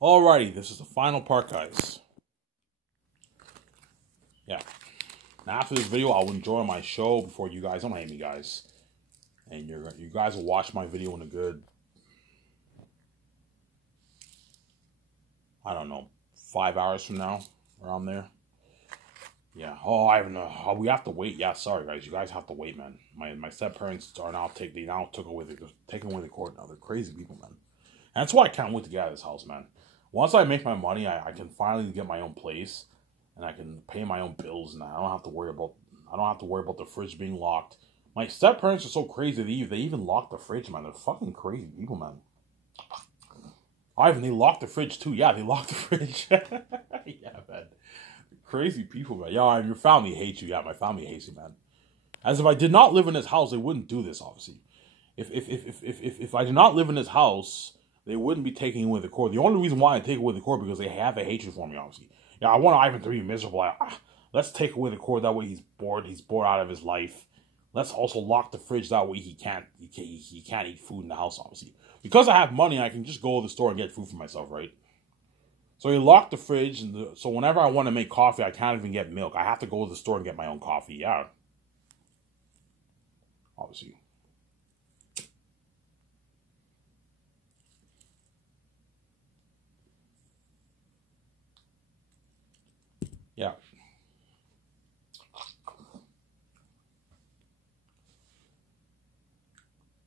Alrighty, this is the final part, guys. Yeah. Now after this video, I'll enjoy my show before you guys. Don't hate me, guys. And you guys will watch my video in a good, I don't know, 5 hours from now, around there. Yeah. Oh, I don't know. Oh, we have to wait. Yeah, sorry, guys. You guys have to wait, man. My step parents are now taking away the court now. They're crazy people, man. And that's why I can't wait to get out of this house, man. Once I make my money, I can finally get my own place, and I can pay my own bills. And I don't have to worry about the fridge being locked. My step parents are so crazy. They even lock the fridge, man. They're fucking crazy people, man. Ivan, they locked the fridge too. Yeah, they locked the fridge. Yeah, man. Crazy people, man. Yeah, your family hates you. Yeah, my family hates you, man. As if I did not live in this house, they wouldn't do this, obviously. If I did not live in this house, they wouldn't be taking away the core. The only reason why I take away the core because they have a hatred for me, obviously. Yeah, I want Ivan to be miserable. Let's take away the core. That way he's bored. He's bored out of his life. Let's also lock the fridge. That way he can't eat food in the house, obviously. Because I have money, I can just go to the store and get food for myself, right? So he locked the fridge, and so whenever I want to make coffee, I can't even get milk. I have to go to the store and get my own coffee. Yeah, obviously. Yeah.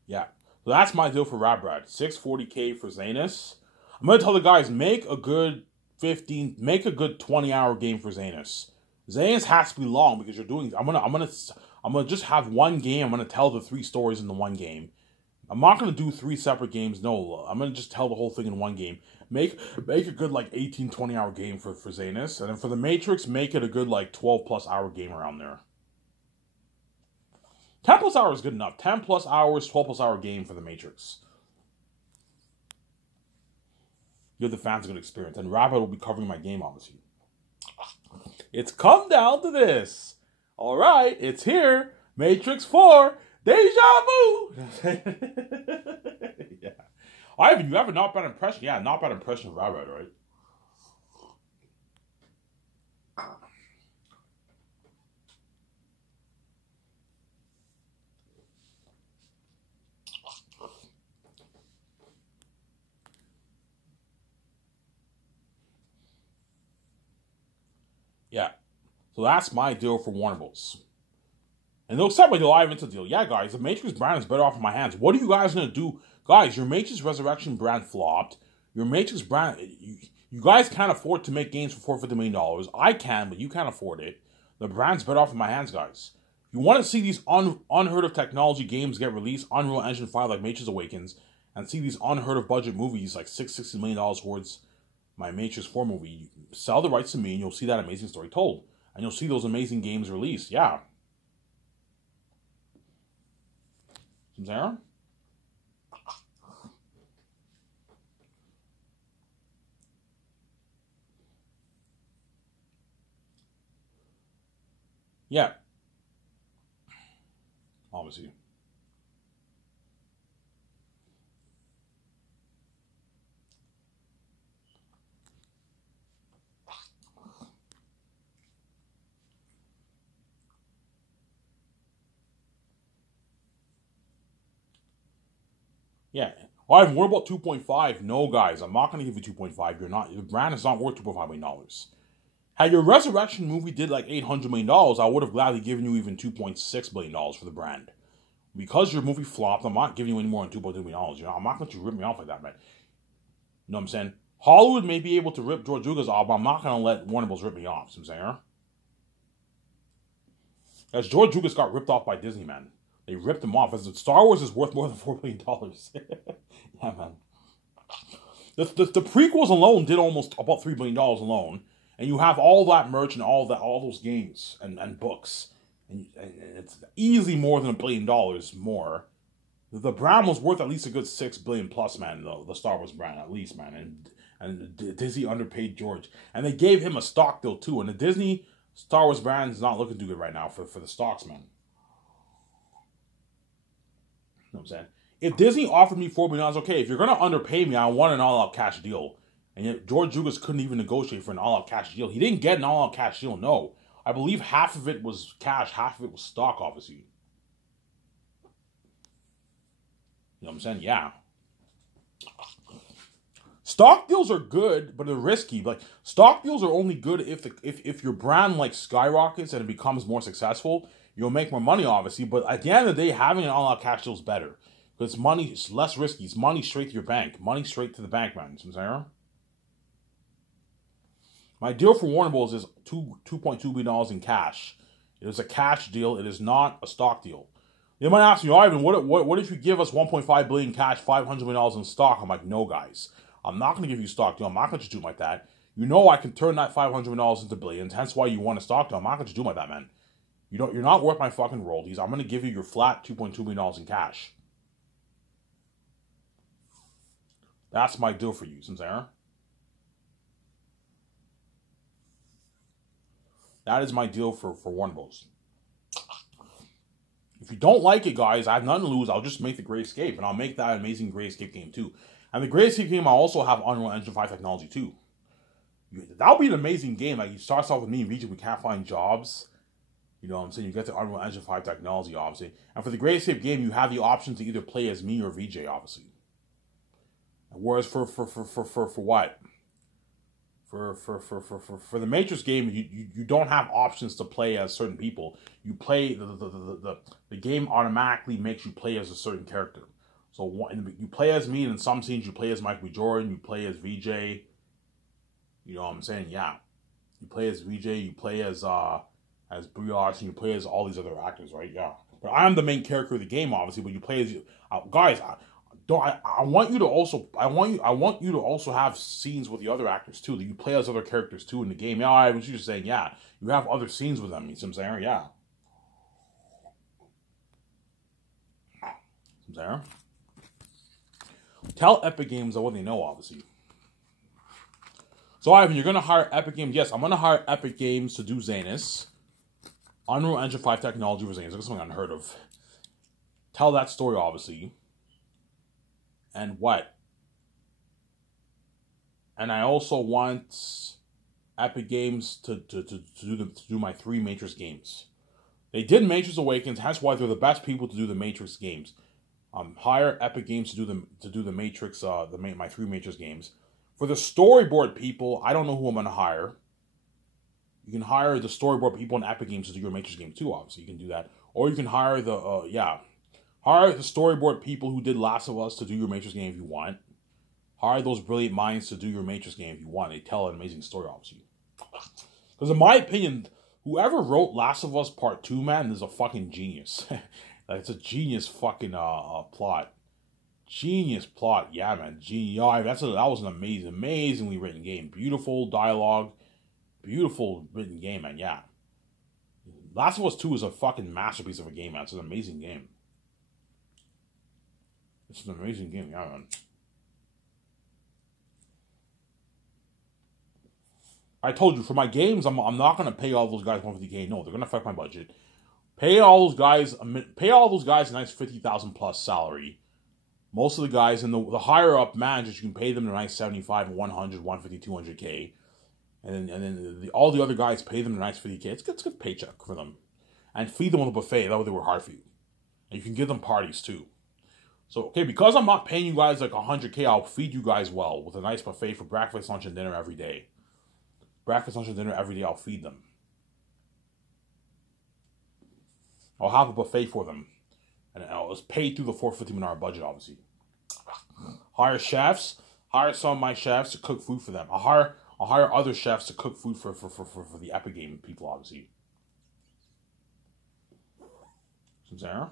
Yeah. So that's my deal for Rabrad. 640K for Zanus. I'm gonna tell the guys, make a good 20-hour game for Zanus. Zanus has to be long because you're doing. I'm gonna just have one game. I'm gonna tell the 3 stories in the one game. I'm not gonna do 3 separate games. No, I'm gonna just tell the whole thing in one game. Make a good like 18-20 hour game for Zanus, and then for the Matrix, make it a good like 12+ hour game around there. 10+ hours is good enough. 10+ hours, 12+hour game for the Matrix. Give the fans a good experience. And Rabbit will be covering my game, obviously. It's come down to this. Alright, it's here. Matrix 4. Deja vu. Yeah. Ivan, you have a not bad impression. Yeah, not bad impression of Rabbit, right? Yeah. So that's my deal for Warner Bros. And they'll set my deal, I have into the deal. Yeah, guys, the Matrix brand is better off in my hands. What are you guys going to do? Guys, your Matrix Resurrection brand flopped. Your Matrix brand, you guys can't afford to make games for $450 million. I can, but you can't afford it. The brand's better off in my hands, guys. You want to see these unheard of technology games get released, Unreal Engine 5 like Matrix Awakens, and see these unheard of budget movies like $660 million towards my Matrix 4 movie. You sell the rights to me and you'll see that amazing story told. And you'll see those amazing games released. Yeah. Sarah? Yeah. Obviously. Yeah. Well, what about 2.5? No, guys, I'm not going to give you 2.5. You're not. The brand is not worth $2.5 million. Had your Resurrection movie did like $800 million, I would have gladly given you even $2.6 billion for the brand. Because your movie flopped, I'm not giving you any more than $2.2 million. You know, I'm not going to let you rip me off like that, man. You know what I'm saying? Hollywood may be able to rip George Lucas off, but I'm not going to let Warner Bros. Rip me off. You know what I'm saying? As George Lucas got ripped off by Disney, man. They ripped him off. As Star Wars is worth more than $4 billion. Yeah, man. The prequels alone did almost about $3 billion alone. And you have all that merch and all those games and books. And it's easily more than $1 billion more. The brand was worth at least a good $6 billion plus, man. The Star Wars brand, at least, man. And Disney underpaid George. And they gave him a stock deal, too. And the Disney Star Wars brand is not looking too good right now for the stocks, man. You know what I'm saying? If Disney offered me $4 billion, okay, if you're going to underpay me, I want an all-out cash deal. And yet George Lucas couldn't even negotiate for an all-out cash deal. He didn't get an all-out cash deal, no. I believe half of it was cash, half of it was stock, obviously. You know what I'm saying? Yeah. Stock deals are good, but they're risky. Like, stock deals are only good if your brand like skyrockets and it becomes more successful. You'll make more money, obviously. But at the end of the day, having an all-out cash deal is better. Because money is less risky. It's money straight to your bank. Money straight to the bank, man. You know what I'm saying? My deal for Warner Bros. Is $2.2 billion in cash. It is a cash deal. It is not a stock deal. You might ask me, Ivan, what if you give us $1.5 billion cash, $500 million in stock? I'm like, no, guys. I'm not going to give you a stock deal. I'm not going to do it like that. You know I can turn that $500 million into billions. Hence why you want a stock deal. I'm not going to do it like that, man. You're not worth my fucking royalties. I'm going to give you your flat $2.2 billion in cash. That's my deal for you, Samsara. That is my deal for Warner Bros. If you don't like it, guys, I have nothing to lose. I'll just make the Great Escape, and I'll make that amazing Great Escape game too. And the Great Escape game, I'll also have Unreal Engine 5 technology too. That'll be an amazing game. Like, you start off with me and VJ, we can't find jobs. You know what I'm saying? You get to Unreal Engine 5 technology, obviously. And for the Great Escape game, you have the option to either play as me or VJ, obviously. Whereas for what? For the Matrix game, you don't have options to play as certain people. You play the game automatically makes you play as a certain character. So you play as me, and in some scenes you play as Michael B. Jordan, you play as VJ. You know what I'm saying? Yeah, you play as VJ, you play as Brioche, and you play as all these other actors, right? Yeah, but I'm the main character of the game, obviously. But you play as guys. I want you to also have scenes with the other actors too. That you play as other characters too in the game. Yeah, I was just saying, yeah, you have other scenes with them. You see what I'm saying? Yeah. See what I'm saying? Tell Epic Games what they know, obviously. So, Ivan, you're gonna hire Epic Games. Yes, I'm gonna hire Epic Games to do Zanus. Unreal Engine 5 technology for Zanus. That's something unheard of. Tell that story, obviously. And what? And I also want Epic Games to do my 3 Matrix games. They did Matrix Awakens, hence why they're the best people to do the Matrix games. Hire Epic Games to do the Matrix, my 3 Matrix games. For the storyboard people, I don't know who I'm gonna hire. You can hire the storyboard people in Epic Games to do your Matrix game too. Obviously, you can do that, or you can hire hire the storyboard people who did Last of Us to do your Matrix game if you want. Hire those brilliant minds to do your Matrix game if you want. They tell an amazing story, obviously. Because in my opinion, whoever wrote Last of Us Part 2, man, is a fucking genius. Like, it's a genius fucking plot. Genius plot, yeah, man. That was an amazingly written game. Beautiful dialogue, beautiful written game, man. Yeah. Last of Us 2 is a fucking masterpiece of a game, man. It's an amazing game. It's an amazing game, yeah, man. I told you, for my games, I'm not gonna pay all those guys $150K. No, they're gonna affect my budget. Pay all those guys a nice $50,000 plus salary. Most of the guys in the higher up managers, you can pay them a nice 75, 100, 150, 200K. And then all the other guys pay them a nice 50K. It's a good paycheck for them. And feed them on the buffet. That way they work hard for you. And you can give them parties too. So, okay, because I'm not paying you guys like 100K, I'll feed you guys well with a nice buffet for breakfast, lunch, and dinner every day. Breakfast, lunch, and dinner every day, I'll feed them. I'll have a buffet for them. And I'll just pay through the $450 million budget, obviously. Hire chefs. Hire some of my chefs to cook food for them. I'll hire other chefs to cook food for the Epic Game people, obviously. Sarah?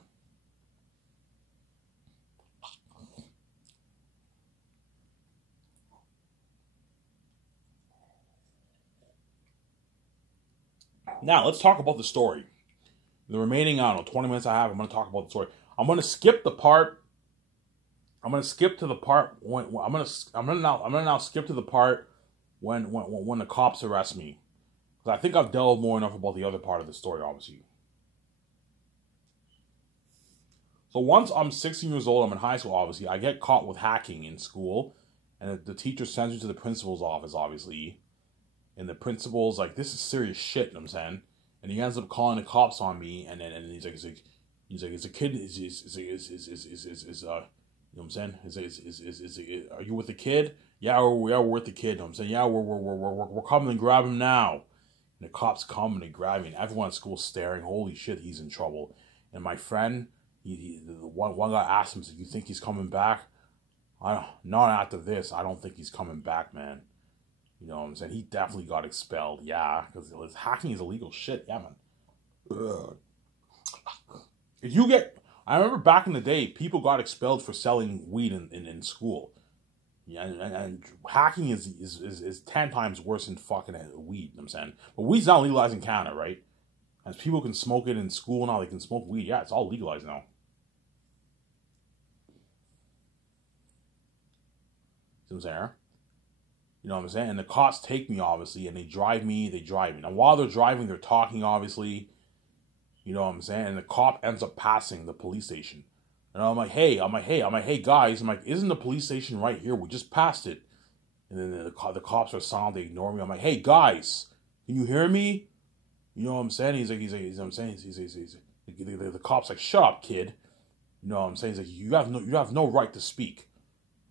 Now, let's talk about the story. The remaining, 20 minutes I have, I'm going to talk about the story. I'm going to skip the part. I'm going to skip to the part when I'm going to now skip to the part when the cops arrest me, because I think I've delved more enough about the other part of the story, obviously. So once I'm 16 years old, I'm in high school, obviously. I get caught with hacking in school, And the teacher sends me to the principal's office, obviously. And the principal's like, this is serious shit, you know what I'm saying? And he ends up calling the cops on me, and then he's like, is a kid, you know what I'm saying? Are you with the kid? Yeah, we're with the kid, you know what I'm saying? Yeah, we're coming and grab him now. And the cops come and they grab me, and everyone at school staring. Holy shit, he's in trouble. And my friend, the one guy asked him, "You think he's coming back?" Not after this. I don't think he's coming back, man. You know what I'm saying? He definitely got expelled. Yeah, because hacking is illegal shit. Yeah, man. Ugh. If you get, I remember back in the day, people got expelled for selling weed in school. Yeah, and hacking is 10 times worse than fucking weed, you know what I'm saying? But weed's not legalized in Canada, right? As people can smoke it in school now, they can smoke weed. Yeah, it's all legalized now. See what I'm saying? You know what I'm saying? And the cops take me, obviously, and they drive me. Now, while they're driving, they're talking, obviously. You know what I'm saying? And the cop ends up passing the police station. And I'm like, hey, guys. I'm like, isn't the police station right here? We just passed it. And then the cops are silent. They ignore me. I'm like, hey, guys, can you hear me? You know what I'm saying? He's like, the cop's like, shut up, kid. You know what I'm saying? He's like, you have no right to speak.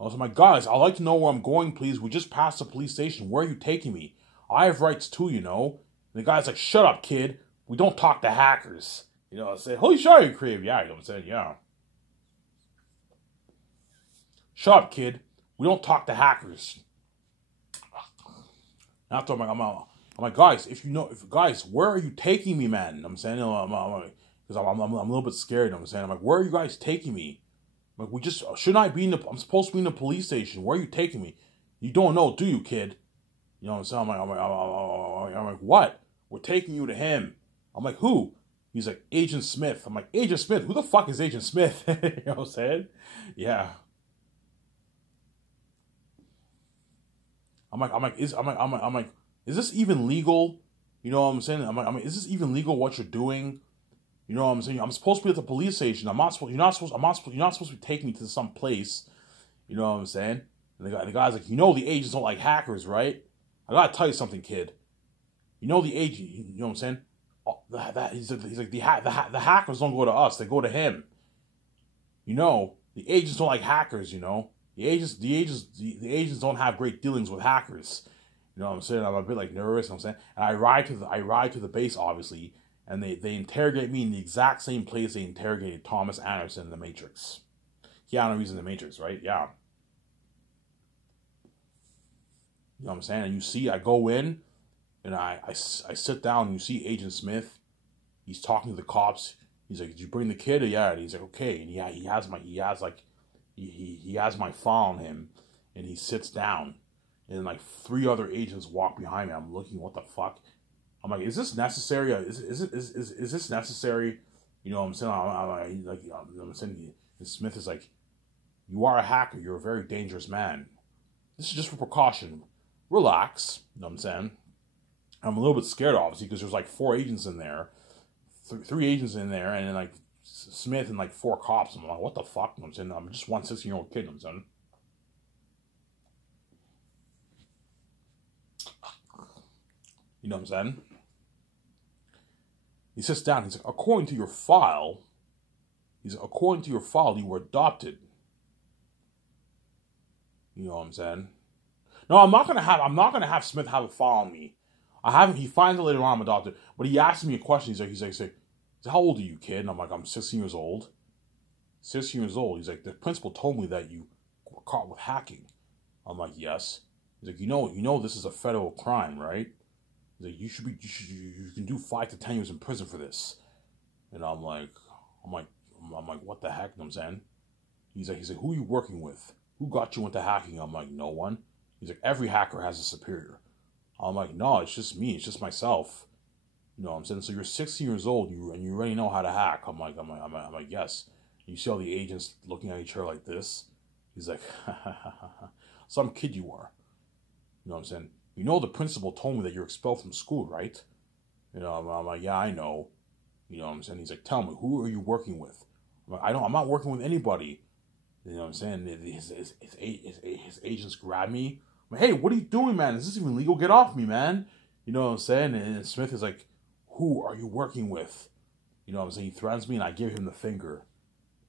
I was like, guys, I'd like to know where I'm going, please. We just passed the police station. Where are you taking me? I have rights too, you know. And the guy's like, shut up, kid. We don't talk to hackers. You know what I'm saying? Holy shit, you creative. Yeah, you know what I'm saying? Yeah. Shut up, kid. We don't talk to hackers. After I'm like, guys, guys, where are you taking me, man? I'm saying, because I'm a little bit scared. I'm saying, I'm like, where are you guys taking me? I'm like, shouldn't I be I'm supposed to be in the police station. Where are you taking me? You don't know, do you, kid? You know what I'm saying? I'm like, what? We're taking you to him. I'm like, who? He's like, Agent Smith. I'm like, Agent Smith? Who the fuck is Agent Smith? You know what I'm saying? Yeah. I'm like, is this even legal? You know what I'm saying? I'm like, is this even legal what you're doing? You know what I'm saying? I'm supposed to be at the police station. You're not supposed to be taking me to some place. You know what I'm saying? And the guy's like, you know the agents don't like hackers, right? I gotta tell you something, kid. You know the agent, you know what I'm saying? He's like the hackers don't go to us, they go to him. You know, the agents don't like hackers, you know. The agents don't have great dealings with hackers. You know what I'm saying? I'm a bit like nervous, you know what I'm saying? And I ride to the base, obviously, and they interrogate me in the exact same place they interrogated Thomas Anderson in The Matrix. Keanu Reeves in The Matrix, right? Yeah. You know what I'm saying? And you see, I go in, and I sit down, and you see Agent Smith. He's talking to the cops. He's like, "Did you bring the kid?" Yeah. And he's like, "Okay." And he has my file on him, and he sits down, and like 3 other agents walk behind me. I'm looking, what the fuck? I'm like, is this necessary? Is this necessary? You know what I'm saying? I'm saying, and Smith is like, "You are a hacker. You're a very dangerous man. This is just for precaution. Relax." You know what I'm saying? I'm a little bit scared, obviously, because there's like 4 agents in there, 3 agents in there, and then like Smith and like 4 cops. I'm like, what the fuck? You know what I'm saying? I'm just one 16-year-old kid. You know what I'm saying? You know what I'm saying? He sits down. He's like, according to your file, you were adopted. You know what I'm saying? No, I'm not gonna have Smith have a file on me. He finds it later on I'm adopted, but he asks me a question. He's like, how old are you, kid? And I'm like, I'm 16 years old. 16 years old. He's like, the principal told me that you were caught with hacking. I'm like, yes. He's like, you know this is a federal crime, right? He's like, you can do 5 to 10 years in prison for this. And I'm like, what the heck? You know what I'm saying? He's like, who are you working with? Who got you into hacking? I'm like, no one. He's like, every hacker has a superior. I'm like, no, it's just me. It's just myself. You know what I'm saying? So you're 16 years old and you already know how to hack. I'm like, yes. You see all the agents looking at each other like this. He's like, some kid you are. You know what I'm saying? You know the principal told me that you're expelled from school, right? You know, I'm like, yeah, I know. You know what I'm saying? He's like, tell me, who are you working with? I'm like, I'm not working with anybody. You know what I'm saying? His agents grab me. I'm like, hey, what are you doing, man? Is this even legal? Get off me, man. You know what I'm saying? And Smith is like, who are you working with? You know what I'm saying? He threatens me, and I give him the finger.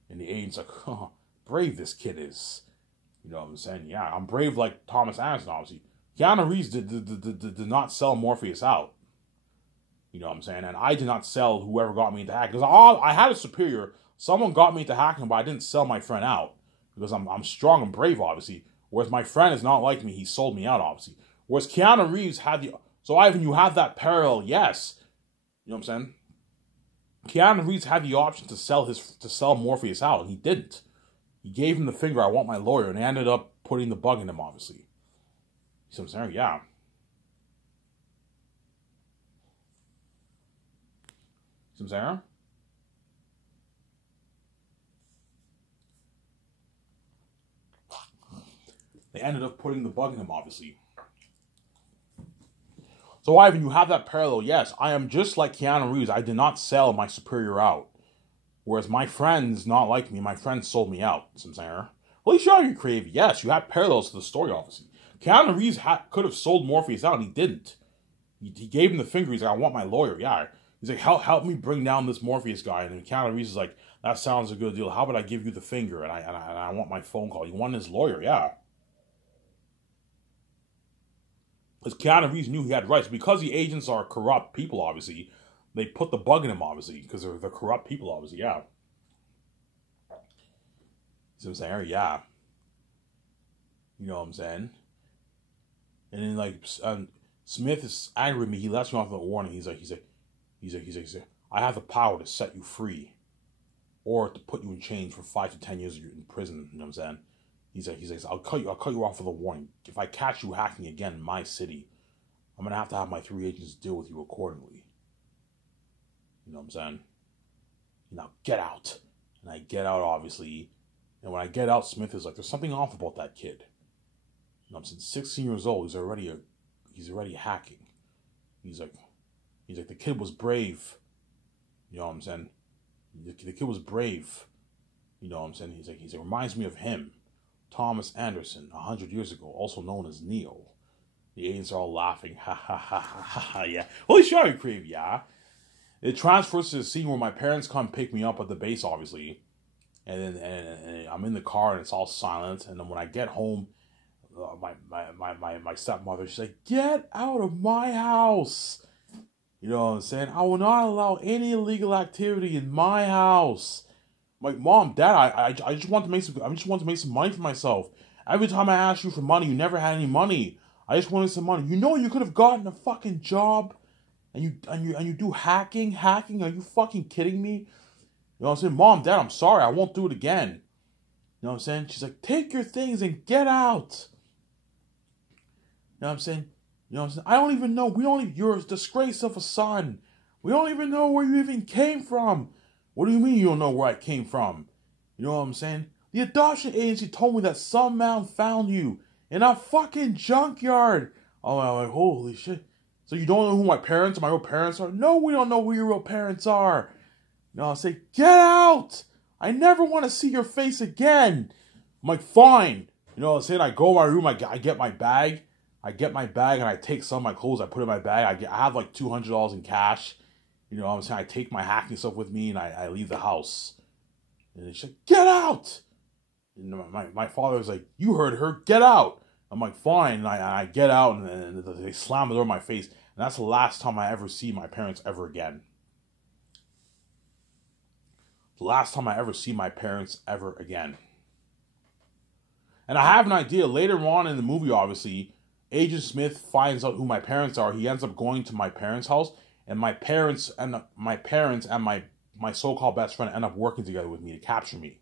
And the agent's like, huh, brave this kid is. You know what I'm saying? Yeah, I'm brave like Thomas Anderson, obviously. Keanu Reeves did not sell Morpheus out. You know what I'm saying? And I did not sell whoever got me into hacking. Because I had a superior. Someone got me into hacking, but I didn't sell my friend out. Because I'm strong and brave, obviously. Whereas my friend is not like me. He sold me out, obviously. Whereas Keanu Reeves had the... So, Ivan, you have that parallel, yes. You know what I'm saying? Keanu Reeves had the option to sell Morpheus out, and he didn't. He gave him the finger, I want my lawyer, and he ended up putting the bug in him, obviously. You see what I'm saying? Yeah. See what I'm saying? They ended up putting the bug in him, obviously. So, Ivan, you have that parallel. Yes, I am just like Keanu Reeves. I did not sell my superior out. Whereas my friend's not like me. My friend sold me out. You see what I'm saying? Holy shit, you crazy. Yes, you have parallels to the story, obviously. Keanu Reeves could have sold Morpheus out, and he didn't. He gave him the finger. He's like, I want my lawyer. Yeah. He's like, help me bring down this Morpheus guy. And then Keanu Reeves is like, that sounds a good deal. How about I give you the finger, and I want my phone call. You want his lawyer. Yeah. Because Keanu Reeves knew he had rights. Because the agents are corrupt people, obviously, they put the bug in him, obviously. Because they're corrupt people, obviously, yeah. See what I'm saying? Yeah. You know what I'm saying? And then, like, Smith is angry with me. He lets me off with a warning. He's like, I have the power to set you free. Or to put you in chains for 5 to 10 years in prison. You know what I'm saying? He's like, I'll cut you off with a warning. If I catch you hacking again in my city, I'm gonna have to have my 3 agents deal with you accordingly. You know what I'm saying? Now get out. And I get out, obviously. And when I get out, Smith is like, there's something off about that kid. You know what I'm saying? 16 years old, he's already hacking. He's like, the kid was brave. You know what I'm saying? The kid was brave. You know what I'm saying? He's like, it reminds me of him. Thomas Anderson, 100 years ago, also known as Neo. The agents are all laughing. Ha ha ha ha ha, yeah. Holy shit, you crave, yeah. It transfers to the scene where my parents come pick me up at the base, obviously. And then I'm in the car and it's all silent. And then when I get home, my stepmother, she's like, get out of my house. You know what I'm saying? I will not allow any illegal activity in my house. I'm like, Mom, Dad, I just want to make some money for myself. Every time I asked you for money, you never had any money. I just wanted some money. You know you could have gotten a fucking job and you do hacking? Are you fucking kidding me? You know what I'm saying? Mom, Dad, I'm sorry, I won't do it again. You know what I'm saying? She's like, take your things and get out. You know what I'm saying? You know what I'm saying? I don't even know. You're a disgrace of a son. We don't even know where you even came from. What do you mean you don't know where I came from? You know what I'm saying? The adoption agency told me that some man found you in a fucking junkyard. Oh, I'm like, holy shit. So you don't know who my real parents are? No, we don't know who your real parents are. You know, I say, get out. I never want to see your face again. I'm like, fine. You know what I'm saying? I go to my room, I get my bag. And I take some of my clothes, I put it in my bag. I have like $200 in cash. You know what I'm saying? I take my hacking stuff with me and I leave the house. And she's like, get out! And my father's like, you heard her, get out! I'm like, fine. And I get out and they slam the door in my face. And that's the last time I ever see my parents ever again. The last time I ever see my parents ever again. And I have an idea. Later on in the movie, obviously, Agent Smith finds out who my parents are. He ends up going to my parents' house. And my parents and my so-called best friend end up working together with me to capture me.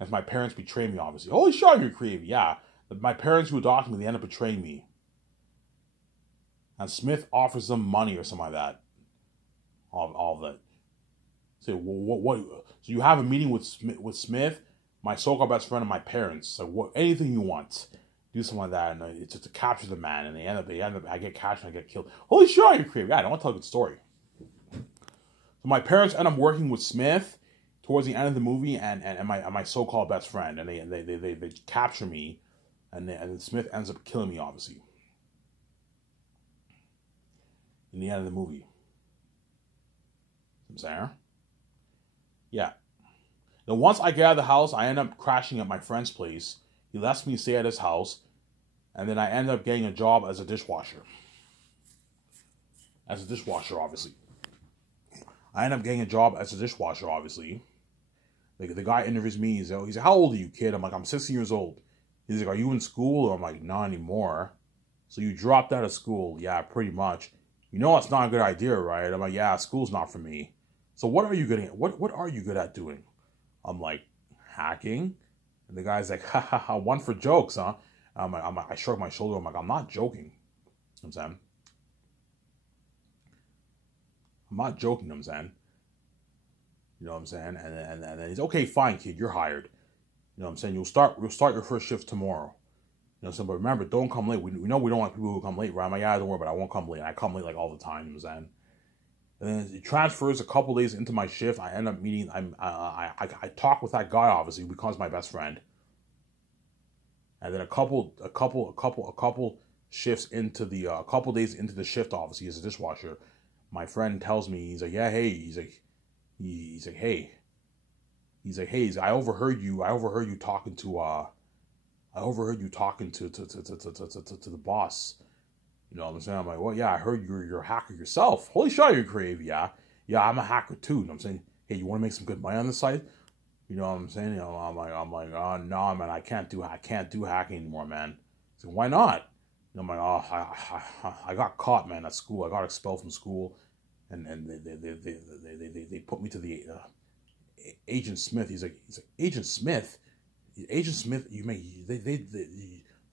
As my parents betray me, obviously. Holy shit, you're creative. Yeah. My parents who adopted me, they end up betraying me. And Smith offers them money or something like that. All of that. So, what? So you have a meeting with Smith, my so-called best friend, and my parents. So anything you want. Do something like that. And it's to capture the man. And they end up, I get captured and I get killed. Holy shit, you're creative. Yeah, I don't want to tell a good story. So my parents end up working with Smith towards the end of the movie, and my so-called best friend, and they capture me, and Smith ends up killing me, obviously, in the end of the movie. I'm saying, yeah. Then once I get out of the house, I end up crashing at my friend's place. He lets me stay at his house, and then I end up getting a job as a dishwasher. As a dishwasher, obviously. I end up getting a job as a dishwasher, obviously. Like, the guy interviews me. He's like, how old are you, kid? I'm like, I'm 16 years old. He's like, are you in school? I'm like, not anymore. So you dropped out of school? Yeah, pretty much. You know it's not a good idea, right? I'm like, yeah, school's not for me. So what are you good at? What are you good at doing? I'm like, hacking. And the guy's like, ha ha ha, one for jokes, huh? I shrug my shoulder. I'm like, I'm not joking. You know what I'm saying? I'm not joking. You know what I'm saying? You know what I'm saying? And then he's, okay, fine, kid, you're hired. You know what I'm saying? You'll start your first shift tomorrow. You know what I'm saying? But remember, don't come late. We know we don't want people who come late, right? I'm like, yeah, don't worry, but I won't come late. I come late like all the time. You know what I'm saying? And then it transfers a couple days into my shift. I end up meeting. I talk with that guy, obviously, who becomes my best friend. And then a couple shifts into the a couple days into the shift, obviously, as a dishwasher, my friend tells me, he's like, yeah, hey, he's like, hey, I overheard you talking to the boss. You know what I'm saying? I'm like, well, yeah, I heard you're a hacker yourself. Holy shit, you're creative, yeah. Yeah, I'm a hacker too. You know what I'm saying? Hey, you want to make some good money on the site? You know what I'm saying? You know, I'm like, oh no, man, I can't do hacking anymore, man. So why not? You know, I'm like, oh, I got caught, man, at school. I got expelled from school, and they put me to the Agent Smith. He's like, Agent Smith, they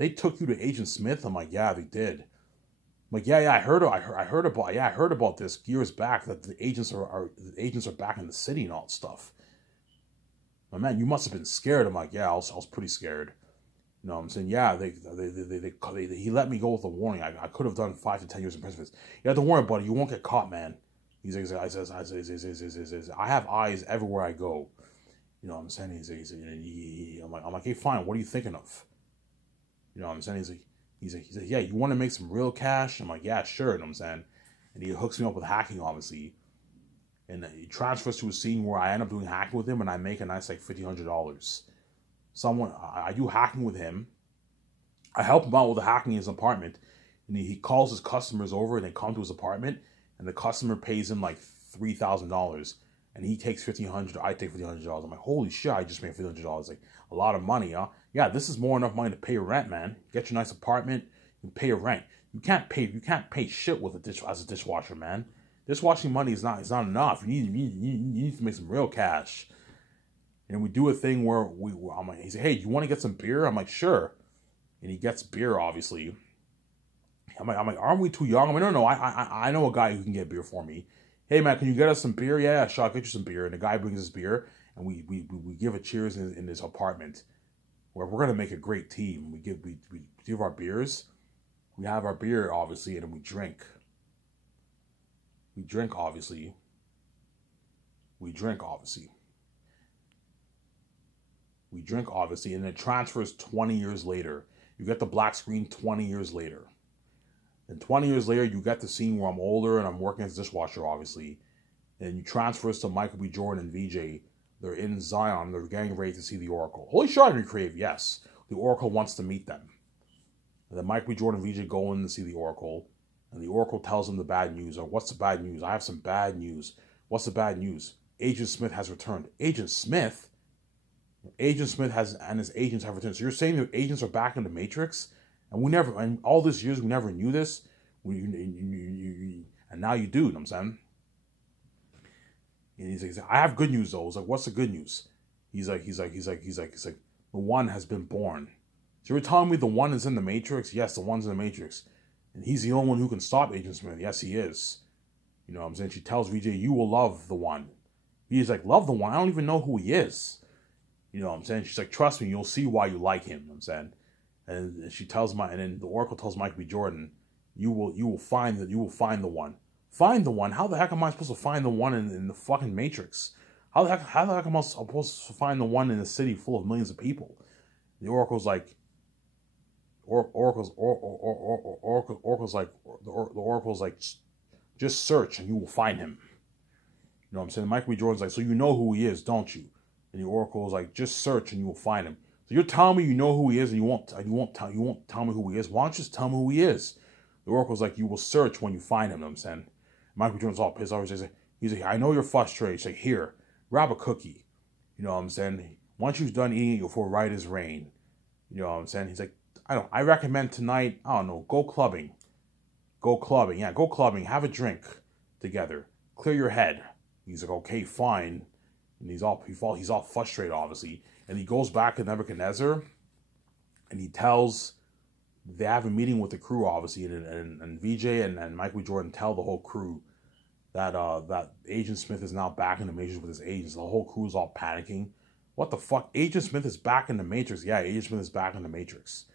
took you to Agent Smith. I'm like, yeah, they did. I'm like, yeah, I heard about this years back, that the agents are back in the city and all that stuff. But man, you must have been scared. I'm like, yeah, I was pretty scared. You know what I'm saying? Yeah, he let me go with a warning. I could have done 5 to 10 years in prison. Yeah, don't worry, buddy, you won't get caught, man. He's like, I have eyes everywhere I go. You know what I'm saying? I'm like, hey, fine. What are you thinking of? You know what I'm saying? He's like, yeah, you want to make some real cash? I'm like, yeah, sure. You know what I'm saying? And he hooks me up with hacking, obviously. And he transfers to a scene where I end up doing hacking with him, and I make a nice, like, $1,500. I do hacking with him. I help him out with the hacking in his apartment. And he calls his customers over, and they come to his apartment, and the customer pays him, like, $3,000. And he takes $1,500, I take $1,500. I'm like, holy shit, I just made $1,500. Like, a lot of money, huh? Yeah, this is more enough money to pay your rent, man. Get your nice apartment, you pay your rent. You can't pay shit with as a dishwasher, man. Dishwashing money is not enough. You need to make some real cash. And we do a thing where I'm like, he said, hey, you want to get some beer? I'm like, sure. And he gets beer, obviously. I'm like, aren't we too young? I'm like, no, I know a guy who can get beer for me. Hey man, can you get us some beer? Yeah, sure, I'll get you some beer. And the guy brings us beer, and we give a cheers in his apartment, where we're gonna make a great team. We give our beers, we have our beer obviously, and then we drink. We drink obviously, and it transfers 20 years later. You get the black screen 20 years later. And 20 years later, you get the scene where I'm older and I'm working as a dishwasher, obviously. And you transfer us to Michael B. Jordan and VJ. They're in Zion. They're getting ready to see the Oracle. Holy shit, you're creative. Yes. The Oracle wants to meet them. And then Michael B. Jordan and VJ go in to see the Oracle. And the Oracle tells them the bad news. Or, what's the bad news? I have some bad news. What's the bad news? Agent Smith has returned. Agent Smith? Agent Smith and his agents have returned. So you're saying the agents are back in the Matrix? And all these years, we never knew this. And now you do, you know what I'm saying? And he's like, I have good news though. I was like, what's the good news? He's like, the one has been born. So you're telling me the one is in the Matrix? Yes, the one's in the Matrix. And he's the only one who can stop Agent Smith. Yes, he is. You know what I'm saying? She tells VJ, you will love the one. He's like, love the one? I don't even know who he is. You know what I'm saying? She's like, trust me, you'll see why you like him. You know what I'm saying? And she tells and then the Oracle tells Michael B. Jordan, you will find the one. Find the one? How the heck am I supposed to find the one in the fucking Matrix? how the heck am I supposed to find the one in a city full of millions of people? The Oracle's like, the Oracle's like, just search and you will find him. You know what I'm saying? Michael B. Jordan's like, so you know who he is, don't you? And the Oracle's like, just search and you will find him. So you're telling me you know who he is and you won't tell me who he is. Why don't you just tell me who he is? The Oracle's like, you will search when you find him. You know what I'm saying? Michael B. Jordan's all pissed off. He's like, I know you're frustrated. He's like, here, grab a cookie. You know what I'm saying? Once you've done eating it, you'll feel right as rain. You know what I'm saying? He's like, I recommend tonight, I don't know, go clubbing. Go clubbing. Yeah, go clubbing. Have a drink together. Clear your head. He's like, okay, fine. And he's all frustrated, obviously. And he goes back to Nebuchadnezzar and he tells, they have a meeting with the crew, obviously, and VJ and Michael B. Jordan tell the whole crew that that Agent Smith is now back in the Matrix with his agents. The whole crew is all panicking. What the fuck? Agent Smith is back in the Matrix. Yeah, Agent Smith is back in the Matrix.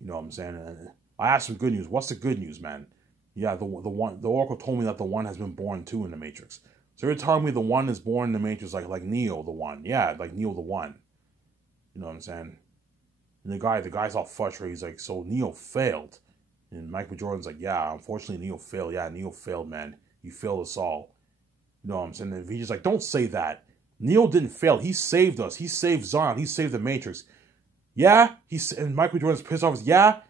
You know what I'm saying? And I asked some good news. What's the good news, man? Yeah, the Oracle told me that the one has been born too in the Matrix. So you're telling me the one is born in the Matrix like Neo the one. Yeah, like Neo the one. You know what I'm saying? And the guy's all frustrated. He's like, so Neo failed. And Michael B. Jordan's like, yeah, unfortunately Neo failed. Yeah, Neo failed, man. He failed us all. You know what I'm saying? And VJ's like, don't say that. Neo didn't fail. He saved us. He saved Zion. He saved the Matrix. Yeah? And Michael B. Jordan's pissed off. Yeah?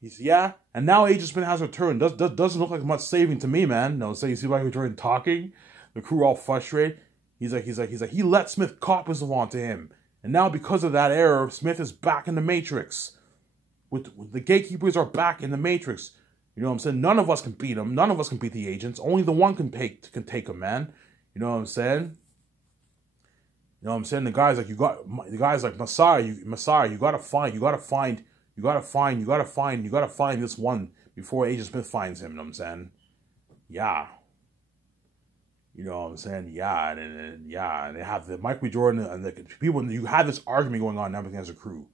Yeah? And now Agent Smith has returned. Doesn't look like much saving to me, man. No, so you see Michael B. Jordan talking? The crew all frustrated. He's like, he let Smith cop himself onto him. And now because of that error, Smith is back in the Matrix. With the gatekeepers are back in the Matrix. You know what I'm saying? None of us can beat him. None of us can beat the agents. Only the one can take him, man. You know what I'm saying? You know what I'm saying? The guy's like, Messiah, you gotta find this one before Agent Smith finds him. You know what I'm saying? Yeah. You know what I'm saying? Yeah, and they have the Michael B. Jordan and the people. You had this argument going on now against the crew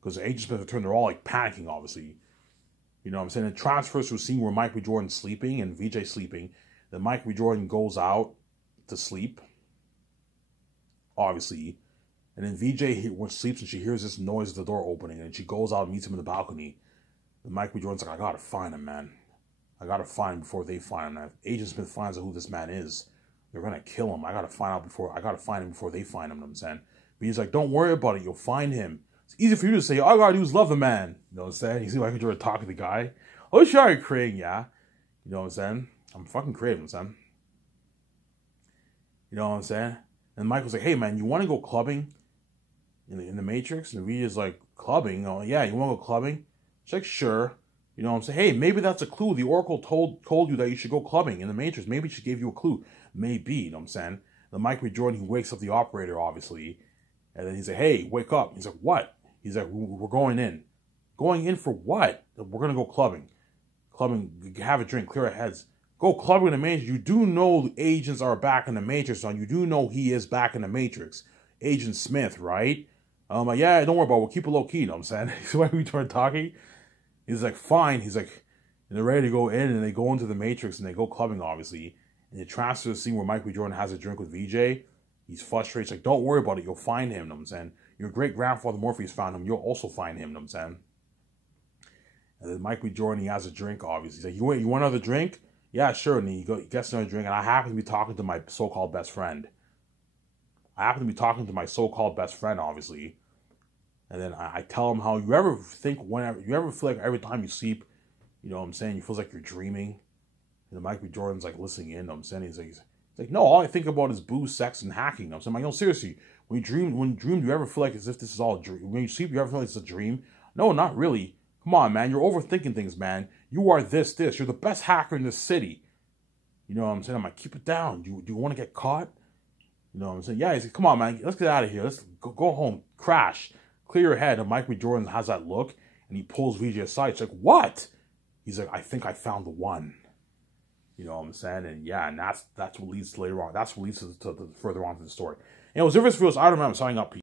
because the Agent Smith returned. They're all like panicking, obviously. You know what I'm saying? It transfers to a scene where Michael B. Jordan's sleeping and VJ sleeping. Then Michael B. Jordan goes out to sleep, obviously. And then VJ sleeps and she hears this noise at the door opening. And she goes out and meets him in the balcony. And Michael B. Jordan's like, I gotta find him, man. I gotta find him before they find him. Now, if Agent Smith finds out who this man is, they're gonna kill him. I gotta find him before they find him, you know what I'm saying? But he's like, don't worry about it, you'll find him. It's easy for you to say, all I gotta do is love the man. You know what I'm saying? You see Michael B. Jordan talking to the guy. Oh, sure, you're creating, yeah. You know what I'm saying? I'm fucking creating, son. You know what I'm saying? And Michael's like, hey, man, you want to go clubbing in the Matrix? And Vita's like, clubbing? Oh, yeah, you want to go clubbing? She's like, sure. You know what I'm saying? Hey, maybe that's a clue. The Oracle told you that you should go clubbing in the Matrix. Maybe she gave you a clue. Maybe, you know what I'm saying? The Michael B. Jordan, he wakes up the operator, obviously. And then he's like, hey, wake up. He's like, what? He's like, we're going in. Going in for what? We're going to go clubbing. Clubbing, have a drink, clear our heads. Go clubbing in the Matrix. You do know the agents are back in the Matrix, son. You do know he is back in the Matrix. Agent Smith, right? Like, yeah, don't worry about it. We'll keep it low key, you know what I'm saying? So when we start talking, he's like, fine. He's like, and they're ready to go in, and they go into the Matrix, and they go clubbing, obviously. And it transfers to the scene where Michael B. Jordan has a drink with VJ. He's frustrated. He's like, don't worry about it. You'll find him, you know what I'm saying? Your great-grandfather Morpheus found him. You'll also find him, you know what I'm saying? And then Michael B. Jordan, he has a drink, obviously. He's like, you want another drink? Yeah, sure. And he gets another drink, and I happen to be talking to my so-called best friend. Obviously. And then I tell him how you ever feel like every time you sleep, you know what I'm saying, you feel like you're dreaming. And then Michael B. Jordan's like listening in, you know what I'm saying? He's like, no, all I think about is booze, sex, and hacking. You know what I'm saying? I'm like, no, seriously, when you dream, do you ever feel like as if this is all a dream? When you sleep, you ever feel like it's a dream? No, not really. Come on, man. You're overthinking things, man. You are this. You're the best hacker in this city. You know what I'm saying? I'm like, keep it down. Do you want to get caught? You know what I'm saying? Yeah, he's like, come on, man. Let's get out of here. Let's go home. Crash. Clear your head. And Michael B. Jordan has that look. And he pulls VJ aside. He's like, what? He's like, I think I found the one. You know what I'm saying? And yeah, and that's what leads to later on. That's what leads to further on to the story. And it was if it's real, I don't know. I'm signing up.